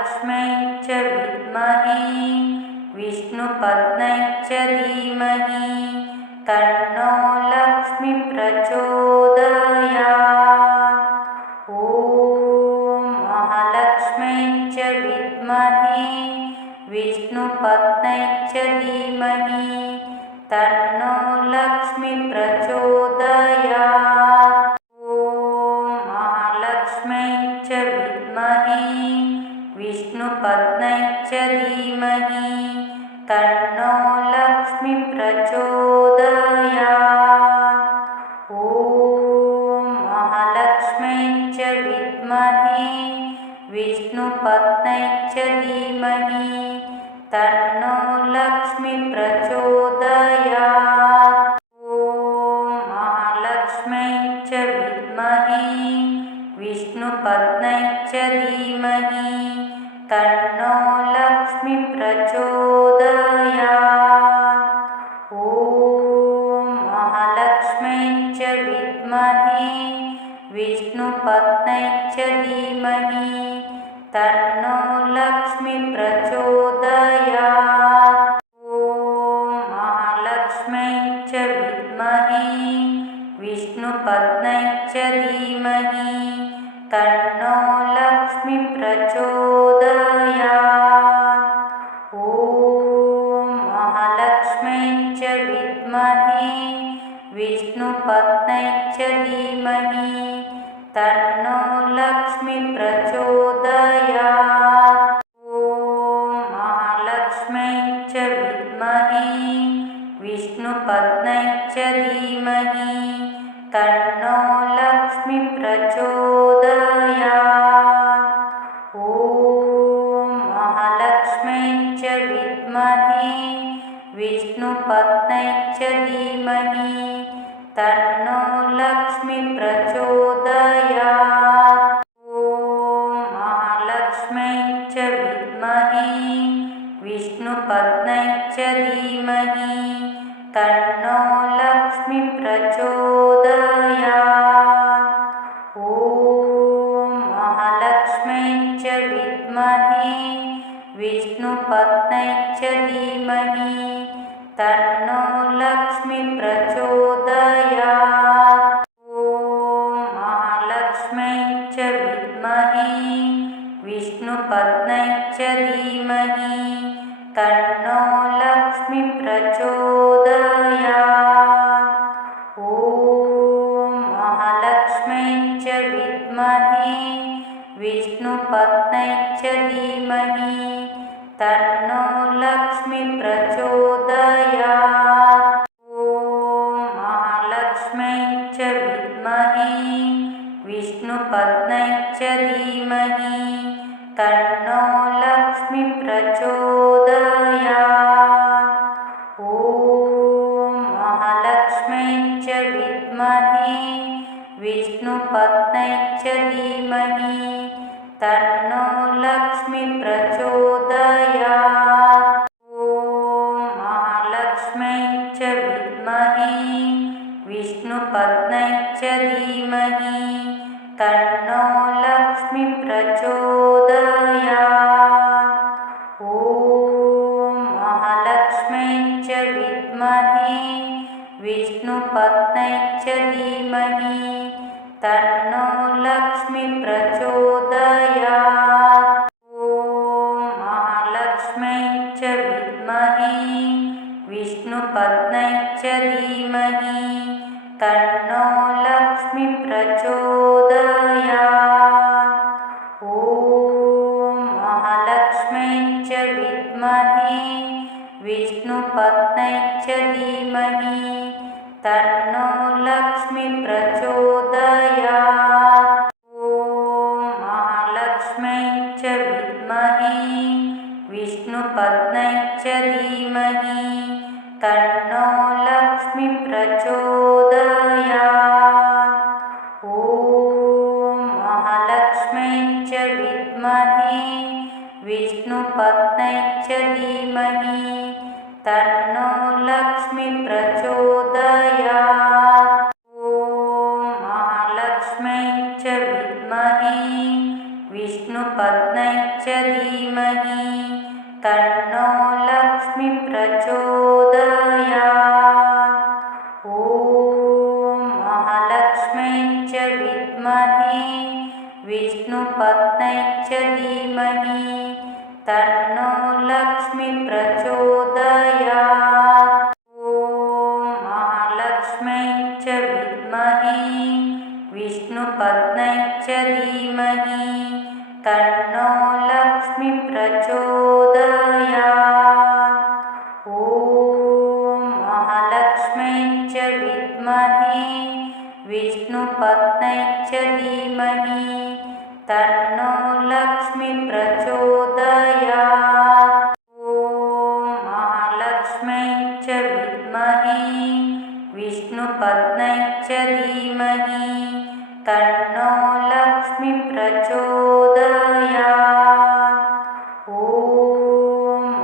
महालक्ष्म्यै च विद्महे विष्णुपत्न्यै च धीमहि तन्नो लक्ष्मी प्रचोदयात्। ॐ महालक्ष्म्यै च विद्महे विष्णुपत्न्यै च धीमहि तन्नो लक्ष्मी प्रचोदयात्। ॐ महालक्ष्म्यै च विद्महे विष्णुपत्न्यै च धीमहि तन्नो लक्ष्मी प्रचोदयात्। ॐ महालक्ष्म्यै च विद्महे विष्णुपत्न्यै च धीमहि तन्नो लक्ष्मी प्रचोदयात्। ॐ महालक्ष्म्यै च विद्महे विष्णुपत्न्यै च धीमहि तन्नो लक्ष्मी प्रचोदयात्। ॐ महालक्ष्म्यै च विद्महे विष्णुपत्न्यै च धीमहि तन्नो लक्ष्मी प्रचोदयात्। ॐ महालक्ष्म्यै च विद्महे विष्णुपत्न्यै च धीमहि तन्नो लक्ष्मी प्रचोदयात्। ॐ महालक्ष्म्यै च विद्महे विष्णुपत्न्यै च धीमहि तन्नो लक्ष्मी प्रचोदयात्। ॐ महालक्ष्म्यै च विद्महे विष्णुपत्न्यै च धीमहि तन्नो लक्ष्मी प्रचोदयात्। ॐ महालक्ष्म्यै च विद्महे विष्णुपत्न्यै च धीमहि तन्नो लक्ष्मी प्रचोदयात्। ॐ महालक्ष्म्यै च विद्महे विष्णुपत्न्यै च धीमहि तन्नो लक्ष्मी प्रचोदयात्। ॐ महालक्ष्म्यै च विद्महे विष्णुपत्न्यै च धीमहि तन्नो लक्ष्मी प्रचोदयात्। ॐ महालक्ष्म्यै च विद्महे विष्णुपत्न्यै च धीमहि तन्नो लक्ष्मी प्रचोदयात्। ॐ महालक्ष्म्यै च विद्महे विष्णुपत्न्यै च धीमहि तन्नो लक्ष्मी प्रचोदयात्। ॐ महालक्ष्म्यै च विद्महे विष्णुपत्न्यै च धीमहि तन्नो लक्ष्मी प्रचोदयात्। ॐ महालक्ष्म्यै च विद्महे विष्णुपत्न्यै च धीमहि तन्नो लक्ष्मी प्रचोदयात्। ॐ महालक्ष्म्यै च विद्महे विष्णुपत्न्यै च धीमहि तन्नो लक्ष्मी प्रचोदयात्। ॐ महालक्ष्म्यै च विद्महे विष्णुपत्न्यै च धीमहि तन्नो लक्ष्मी प्रचोदयात्। ॐ महालक्ष्म्यै च विद्महे विष्णुपत्न्यै च धीमहि तन्नो लक्ष्मी प्रचोदयात्। ॐ महालक्ष्म्यै च विद्महे विष्णुपत्न्यै च धीमहि तन्नो लक्ष्मी प्रचोदयात्। ॐ महालक्ष्म्यै च विद्महे विष्णुपत्न्यै च धीमहि तन्नो लक्ष्मी प्रचोदयात्। ॐ महालक्ष्म्यै च विद्महे विष्णुपत्न्यै च धीमहि तन्नो लक्ष्मी प्रचोदयात्। ॐ महालक्ष्म्यै च विद्महे विष्णु विष्णुपत्न्यै च धीमहि तन्नो लक्ष्मी प्रचोदयात्। ॐ महालक्ष्म्यै च विद्महे विष्णुपत्न्यै च धीमहि तन्नो लक्ष्मी प्रचोदयात्। ॐ महालक्ष्म्यै च विद्महे विष्णुपत्न्यै च धीमहि तन्नो लक्ष्मी प्रचोदयात्। ॐ महालक्ष्म्यै च विद्महे विष्णुपत्न्यै च धीमहि तन्नो लक्ष्मी प्रचोदयात्। ॐ महालक्ष्म्यै च विद्महे विष्णुपत्न्यै च धीमहि तन्नो लक्ष्मी प्रचोदयात्। ॐ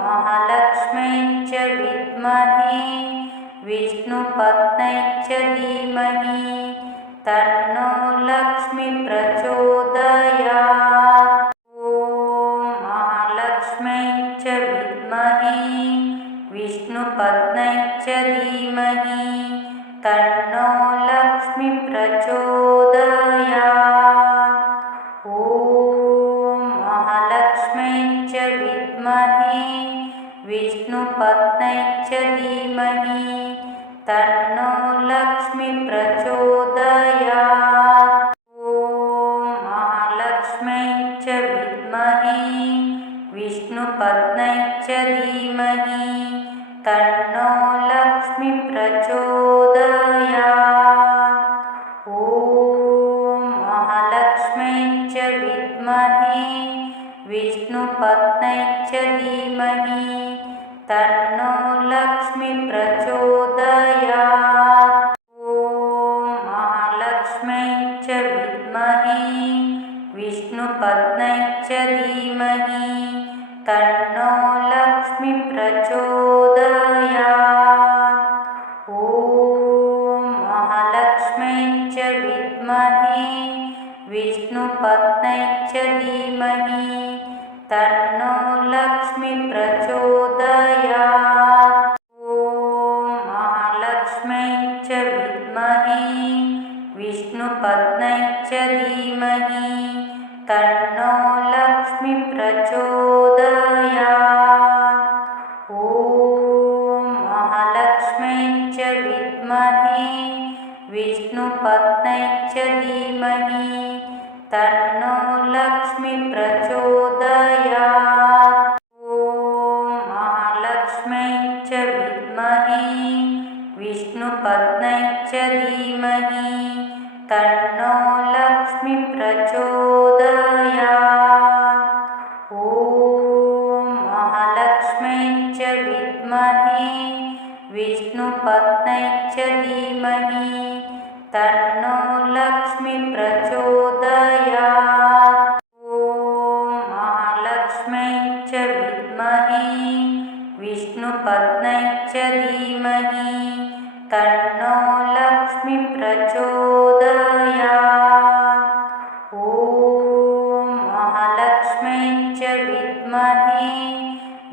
महालक्ष्म्यै च विद्महे विष्णुपत्न्यै च धीमहि तन्नो लक्ष्मी प्रचोदयात्। ॐ महालक्ष्म्यै च विद्महे विष्णुपत्न्यै च धीमहि तन्नो लक्ष्मी प्रचोदयात्। ॐ महालक्ष्म्यै च विद्महे विष्णुपत्न्यै च धीमहि तन्नो लक्ष्मी प्रचोदयात्। ॐ महालक्ष्म्यै च विद्महे विष्णुपत्न्यै च धीमहि तन्नो लक्ष्मी प्रचोदयात्। ॐ महालक्ष्म्यै च विद्महे विष्णुपत्न्यै च धीमहि तन्नो लक्ष्मी प्रचोदयात्। ॐ महालक्ष्म्यै च विद्महे विष्णुपत्न्यै च धीमहि तन्नो लक्ष्मी प्रचोदयात्। ॐ महालक्ष्म्यै च विद्महे विष्णुपत्न्यै च धीमहि तन्नो लक्ष्मी प्रचोदयात्। ॐ महालक्ष्म्यै च विद्महे विष्णुपत्न्यै च धीमहि तन्नो लक्ष्मी प्रचोदयात्। ॐ महालक्ष्म्यै च विद्महे विष्णुपत्न्यै च धीमहि तन्नो लक्ष्मी प्रचोदयात्। ॐ महालक्ष्म्यै च विद्महे विष्णुपत्न्यै च धीमहि तन्नो लक्ष्मी प्रचोदयात्। ॐ महालक्ष्म्यै च विद्महे विष्णुपत्न्यै च धीमहि तन्नो लक्ष्मी प्रचोदयात्। ॐ महालक्ष्म्यै च विद्महे विष्णुपत्न्यै च धीमहि तन्नो लक्ष्मी प्रचोदयात्। ॐ महालक्ष्म्यै च विद्महे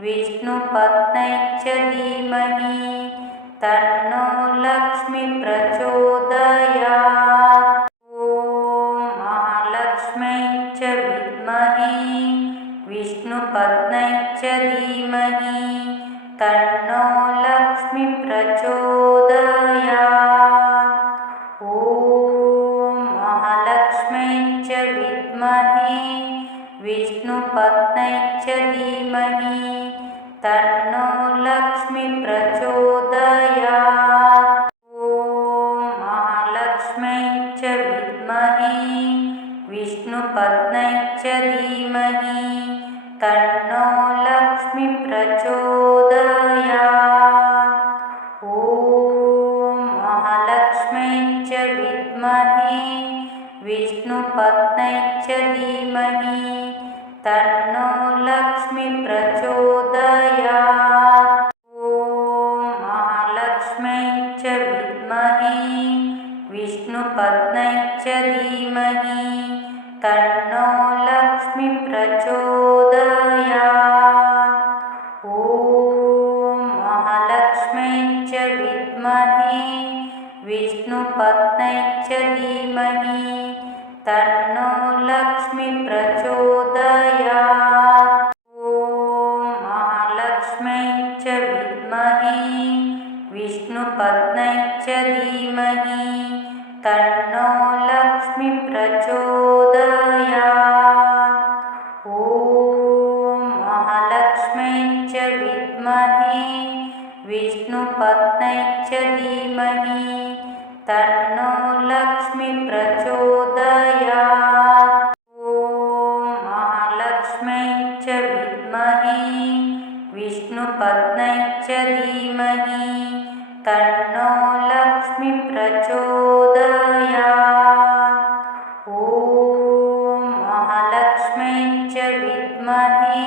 विष्णुपत्न्यै च धीमहि तन्नो लक्ष्मी प्रचोदयात्। ॐ महालक्ष्म्यै च विद्महे विष्णुपत्न्यै च धीमहि तन्नो लक्ष्मी प्रचोदयात्। ॐ महालक्ष्म्यै च विद्महे विष्णुपत्न्यै च धीमहि तन्नो लक्ष्मी प्रचोदयात्। ॐ महालक्ष्म्यै च विद्महे विष्णुपत्न्यै च धीमहि तन्नो लक्ष्मी प्रचोदयात्। ॐ महालक्ष्म्यै च विद्महे विष्णुपत्न्यै च धीमहि तन्नो लक्ष्मी प्रचोदयात्। ॐ महालक्ष्म्यै च विद्महे विष्णुपत्न्यै च धीमहि तन्नो लक्ष्मी महालक्ष्मी प्रचोदयात्। ॐ महालक्ष्म्यै च विद्महे विष्णुपत्न्यै च धीमहि तन्नो लक्ष्मी प्रचोदयात्। ॐ महालक्ष्म्यै च विद्महे विष्णुपत्न्यै च धीमहि तन्नो लक्ष्मी प्रचोदयात्। ॐ महालक्ष्म्यै च विद्महे विष्णुपत्न्यै च धीमहि तन्नो लक्ष्मी प्रचोदयात्। ॐ महालक्ष्म्यै च विद्महे विष्णुपत्न्यै च धीमहि तन्नो लक्ष्मी प्रचोदयात्। ॐ महालक्ष्म्यै च विद्महे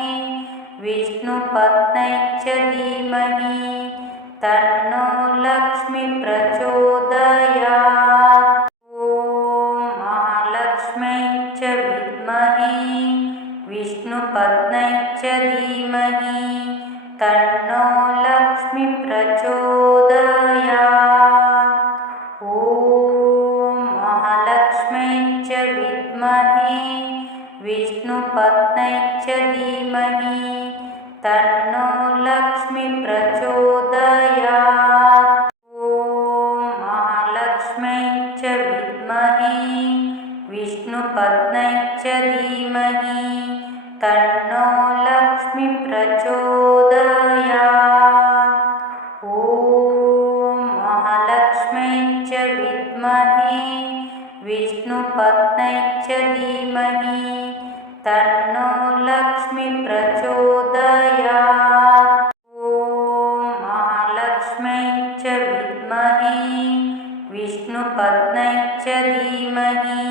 विष्णुपत्न्यै च धीमहि तन्नो लक्ष्मी प्रचोदयात्। ॐ महालक्ष्म्यै च विद्महे विष्णुपत्न्यै च धीमहि तन्नो लक्ष्मी प्रचोदयात्। ॐ महालक्ष्म्यै च विद्महे विष्णुपत्न्यै च धीमहि तन्नो लक्ष्मी प्रचोदयात्। ॐ महालक्ष्म्यै च विद्महे विष्णुपत्न्यै च धीमहि तन्नो लक्ष्मी प्रचोदयात्। ॐ महालक्ष्म्यै च विद्महे विष्णुपत्न्यै च धीमहि तन्नो लक्ष्मी प्रचोदयात्। ॐ महालक्ष्म्यै च विद्महे विष्णुपत्न्यै च धीमहि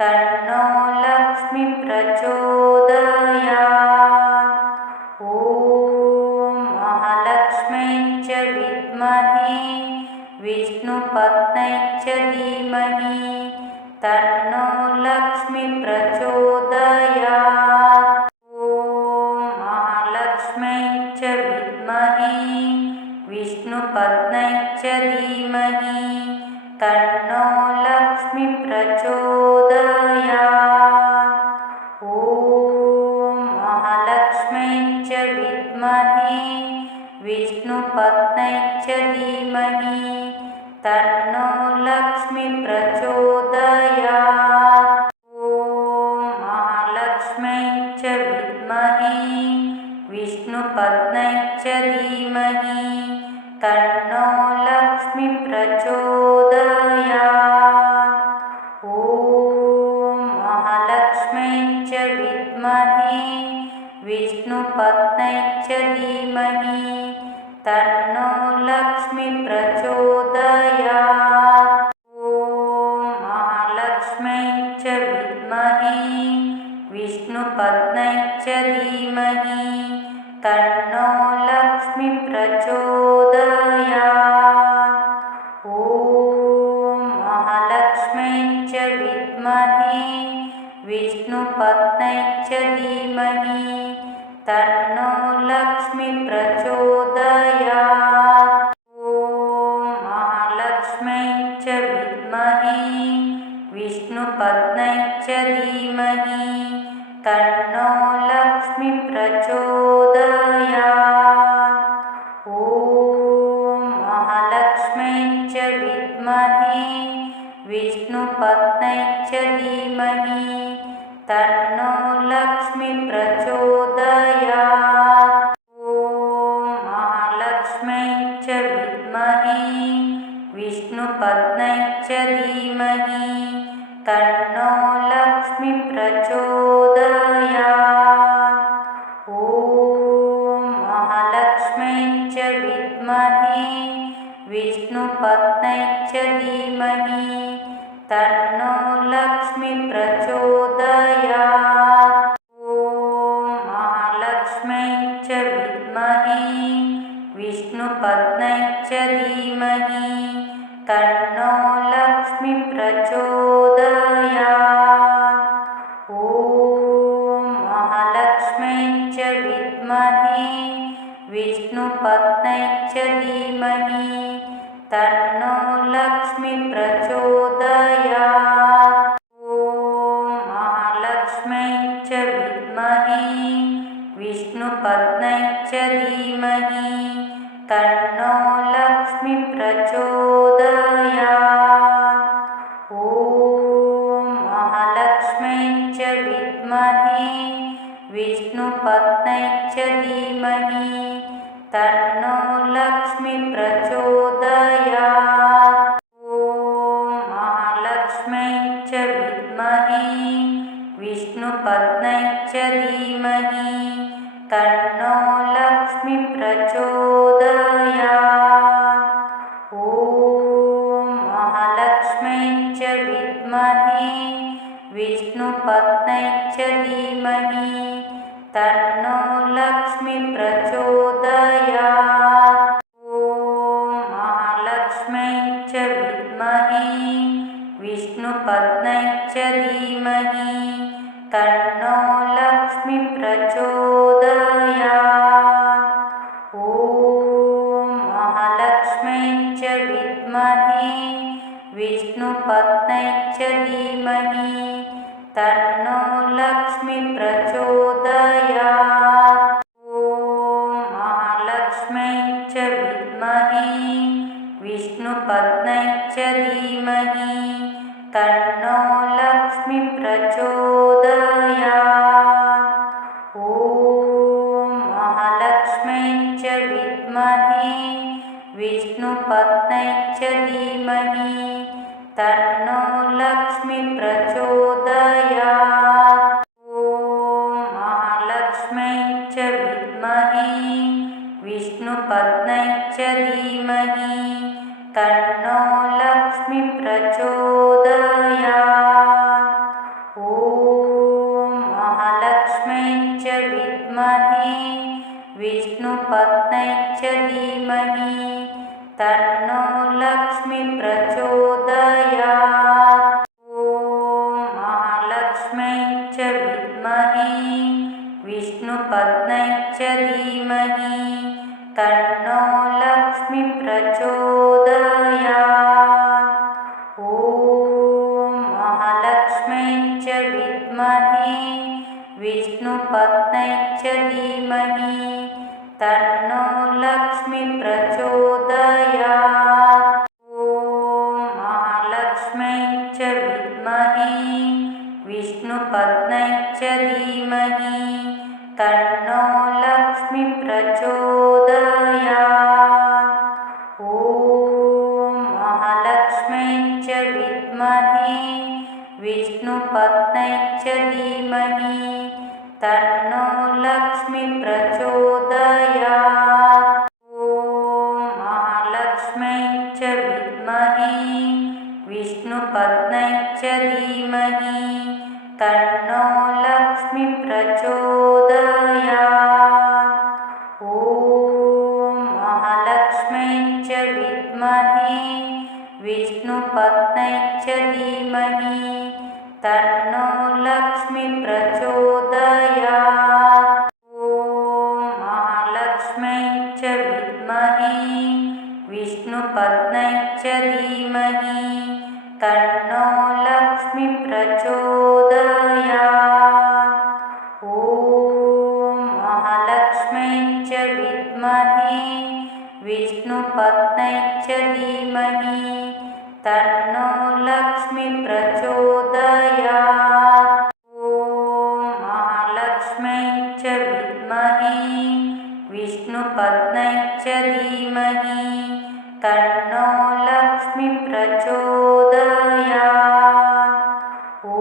तन्नो लक्ष्मी प्रचोदयात्। ॐ महालक्ष्म्यै च विद्महे विष्णुपत्न्यै च धीमहि तन्नो लक्ष्मी प्रचोदयात्। ॐ महालक्ष्म्यै च विद्महे विष्णुपत्न्यै च धीमहि तन्नो लक्ष्मी प्रचोदयात्। ॐ महालक्ष्म्यै च विद्महे विष्णुपत्न्यै च धीमहि तन्नो लक्ष्मी प्रचोदयात्। ॐ महालक्ष्म्यै च विद्महे विष्णुपत्न्यै च धीमहि तन्नो लक्ष्मी प्रचोदयात्। ॐ महालक्ष्म्यै च विद्महे विष्णुपत्न्यै च धीमहि तन्नो लक्ष्मी प्रचोदयात्। ॐ महालक्ष्म्यै च विद्महे विष्णुपत्न्यै च धीमहि तन्नो लक्ष्मी प्रचोदयात्। ॐ महालक्ष्म्यै च विद्महे विष्णुपत्न्यै च धीमहि तन्नो लक्ष्मी प्रचोदयात्। ॐ महालक्ष्म्यै च विद्महे विष्णुपत्न्यै च धीमहि तन्नो लक्ष्मी प्रचोदयात्। ॐ महालक्ष्म्यै च विद्महे विष्णुपत्न्यै च धीमहि तन्नो लक्ष्मी प्रचोदयात्। ॐ महालक्ष्म्यै च विद्महे विष्णुपत्न्यै च धीमहि तन्नो लक्ष्मी प्रचोदयात्। ॐ महालक्ष्म्यै च विद्महे विष्णुपत्न्यै च धीमहि तन्नो लक्ष्मी प्रचोदयात्। ॐ महालक्ष्म्यै च विद्महे विष्णुपत्न्यै च धीमहि तन्नो लक्ष्मी प्रचोदयात्। ॐ तन्नो लक्ष्मी प्रचोदयात्। ॐ महालक्ष्म्यै च विद्महे विष्णुपत्न्यै च धीमहि तन्नो लक्ष्मी प्रचोदयात्। ॐ महालक्ष्म्यै च विद्महे विष्णुपत्न्यै च धीमहि तन्नो लक्ष्मी प्रचोदयात्। ॐ महालक्ष्म्यै च विद्महे विष्णुपत्न्यै च धीमहि तन्नो लक्ष्मी प्रचोदयात्। ॐ महालक्ष्म्यै च विद्महे विष्णुपत्न्यै च धीमहि तन्नो लक्ष्मी प्रचोदयात्। ॐ महालक्ष्म्यै च विद्महे विष्णुपत्न्यै च धीमहि तन्नो लक्ष्मी प्रचोदयात्। ॐ महालक्ष्म्यै च विद्महे विष्णुपत्न्यै च धीमहि तन्नो लक्ष्मी प्रचोदयात्। ॐ महालक्ष्म्यै च विद्महे विष्णुपत्न्यै च धीमहि तन्नो लक्ष्मी प्रचोदयात्। ॐ महालक्ष्म्यै च विद्महे विष्णुपत्न्यै च धीमहि तन्नो लक्ष्मी प्रचोदयात्। ॐ महालक्ष्म्यै च विद्महे विष्णुपत्न्यै च धीमहि तन्नो लक्ष्मी प्रचोदयात्। ॐ महालक्ष्म्यै च विद्महे विष्णुपत्न्यै च धीमहि तन्नो लक्ष्मी प्रचोदयात्। ॐ महालक्ष्म्यै च विद्महे विष्णुपत्न्यै च धीमहि तन्नो लक्ष्मी प्रचोदयात्। ॐ महालक्ष्म्यै च विद्महे विष्णुपत्न्यै च धीमहि तन्नो लक्ष्मी प्रचोदयात्। ॐ महालक्ष्म्यै च विद्महे विष्णुपत्न्यै च धीमहि तन्नो लक्ष्मी प्रचोदयात्। ॐ महालक्ष्म्यै च विद्महे विष्णुपत्न्यै च धीमहि तन्नो लक्ष्मी प्रचोदयात्। ॐ महालक्ष्म्यै च विद्महे विष्णुपत्न्यै च धीमहि तन्नो लक्ष्मी प्रचोदयात्। ॐ महालक्ष्म्यै च विद्महे विष्णुपत्न्यै च धीमहि तन्नो लक्ष्मी प्रचोदयात्। ॐ महालक्ष्म्यै च विद्महे विष्णुपत्न्यै च धीमहि तन्नो लक्ष्मी प्रचोदयात्। ॐ महालक्ष्म्यै च विद्महे विष्णुपत्न्यै च धीमहि तन्नो लक्ष्मी प्रचोदयात्। ॐ महालक्ष्म्यै च विद्महे विष्णुपत्न्यै च धीमहि तन्नो लक्ष्मी प्रचोदयात्। ॐ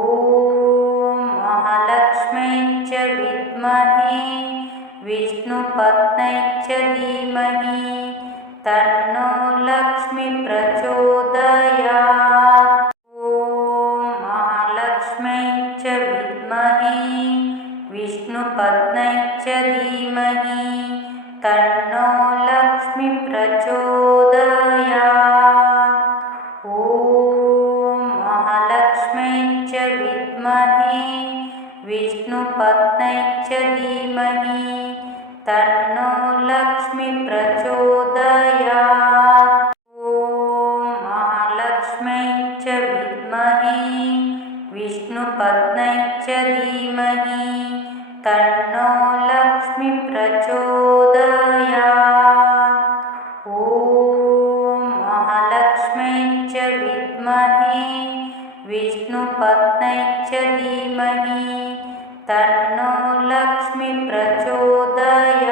महालक्ष्म्यै च विद्महे विष्णुपत्न्यै च धीमहि तन्नो लक्ष्मी प्रचोदयात्। ॐ महालक्ष्म्यै च विद्महे विष्णुपत्न्यै च धीमहि तन्नो लक्ष्मी प्रचोदयात्। ॐ महालक्ष्म्यै च विद्महे विष्णुपत्न्यै च धीमहि तन्नो लक्ष्मी प्रचोदयात्। ॐ धीमहि तन्नो लक्ष्मी प्रचोदयात्। ॐ महालक्ष्म्यै च विद्महे विष्णुपत्न्यै च धीमहि तन्नो लक्ष्मी प्रचोदयात्।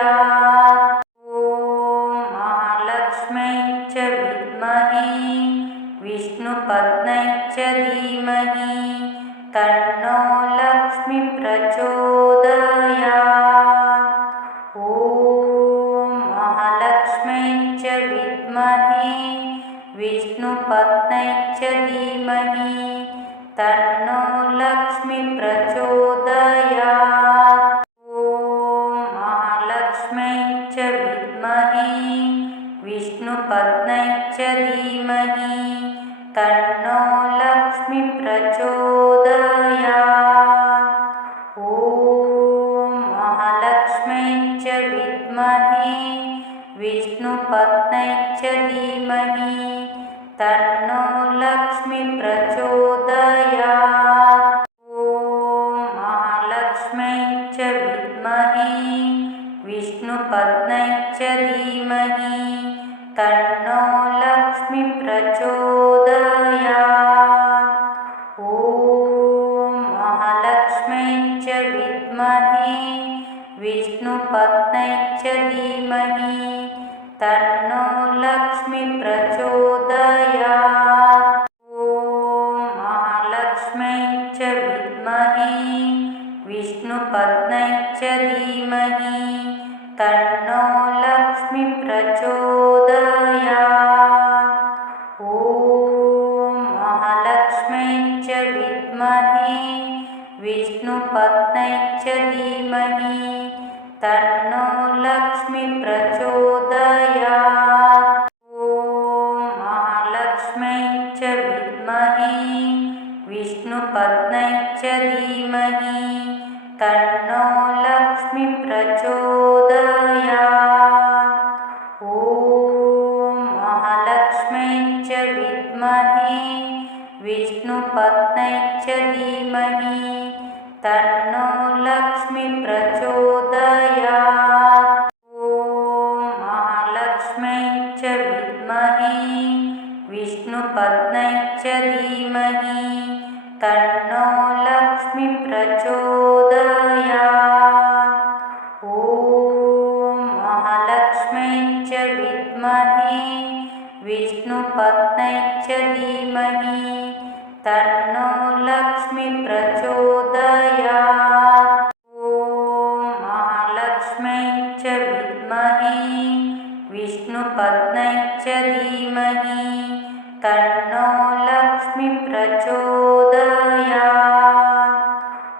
ॐ महालक्ष्म्यै च विद्महे विष्णुपत्न्यै च धीमहि तन्नो लक्ष्मी प्रचोदयात्। ॐ महालक्ष्म्यै च विद्महे विष्णुपत्न्यै च धीमहि तन्नो लक्ष्मी प्रचोदयात्। ॐ महालक्ष्म्यै च विद्महे विष्णुपत्न्यै च धीमहि तन्नो लक्ष्मी प्रचोदयात्। ॐ महालक्ष्म्यै च विद्महे विष्णुपत्न्यै च धीमहि तन्नो लक्ष्मी प्रचोदयात्। ॐ महालक्ष्म्यै च विद्महे विष्णुपत्न्यै च धीमहि तन्नो लक्ष्मी प्रचोदयात्। ॐ महालक्ष्म्यै च विद्महे विष्णुपत्न्यै च धीमहि तन्नो लक्ष्मी प्रचोदयात्। ॐ महालक्ष्म्यै च विद्महे विष्णुपत्न्यै च धीमहि तन्नो लक्ष्मी प्रचोदयात्। ॐ महालक्ष्म्यै च विद्महे विष्णुपत्न्यै च धीमहि तन्नो लक्ष्मी प्रचोदयात्। ॐ महालक्ष्म्यै च विद्महे विष्णुपत्न्यै च धीमहि तन्नो लक्ष्मी प्रचोदयात्। ॐ महालक्ष्म्यै च विद्महे विष्णुपत्न्यै च धीमहि तन्नो लक्ष्मी प्रचोदयात्। ॐ महालक्ष्म्यै च विद्महे विष्णुपत्न्यै च धीमहि तन्नो लक्ष्मी प्रचोदयात्। ॐ महालक्ष्म्यै च विद्महे विष्णुपत्न्यै च धीमहि तन्नो लक्ष्मी प्रचोदयात्। ॐ महालक्ष्म्यै च विद्महे विष्णुपत्न्यै च धीमहि तन्नो लक्ष्मी प्रचोदयात्।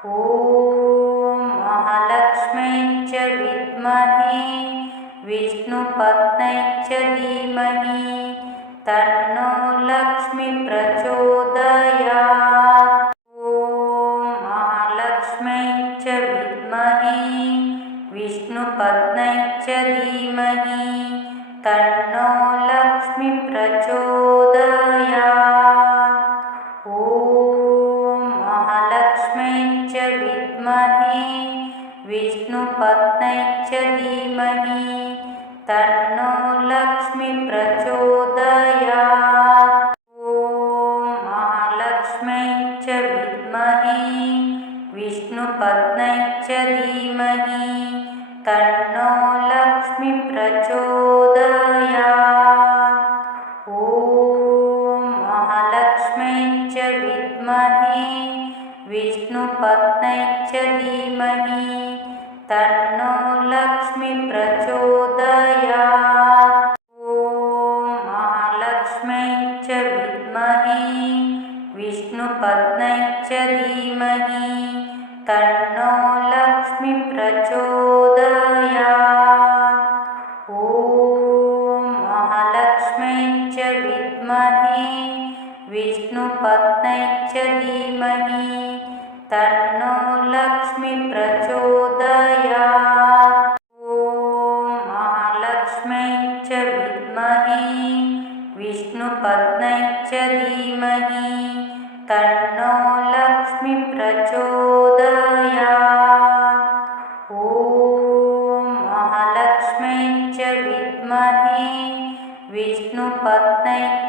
ॐ महालक्ष्म्यै च विद्महे विष्णुपत्न्यै च धीमहि तन्नो लक्ष्मी प्रचोदयात्। ॐ महालक्ष्म्यै च विद्महे विष्णुपत्न्यै च धीमहि तन्नो लक्ष्मी प्रचोदयात्। ॐ महालक्ष्म्यै च विद्महे विष्णुपत्न्यै च धीमहि तन्नो लक्ष्मी प्रचोदयात्। ॐ महालक्ष्म्यै च विद्महे विष्णुपत्न्यै च धीमहि तन्नो लक्ष्मी प्रचोदयात्। ॐ महालक्ष्म्यै च विद्महे विष्णुपत्न्यै च धीमहि तन्नो लक्ष्मी प्रचोदयात्। ॐ महालक्ष्म्यै च विद्महे विष्णुपत्न्यै च धीमहि तन्नो लक्ष्मी प्रचोदयात्। ॐ महालक्ष्म्यै च विद्महे विष्णुपत्न्यै च धीमहि तन्नो लक्ष्मी प्रचोदयात्। ॐ महालक्ष्म्यै च विद्महे विष्णुपत्न्यै च धीमहि तन्नो लक्ष्मी प्रचोदयात्। तस्मै च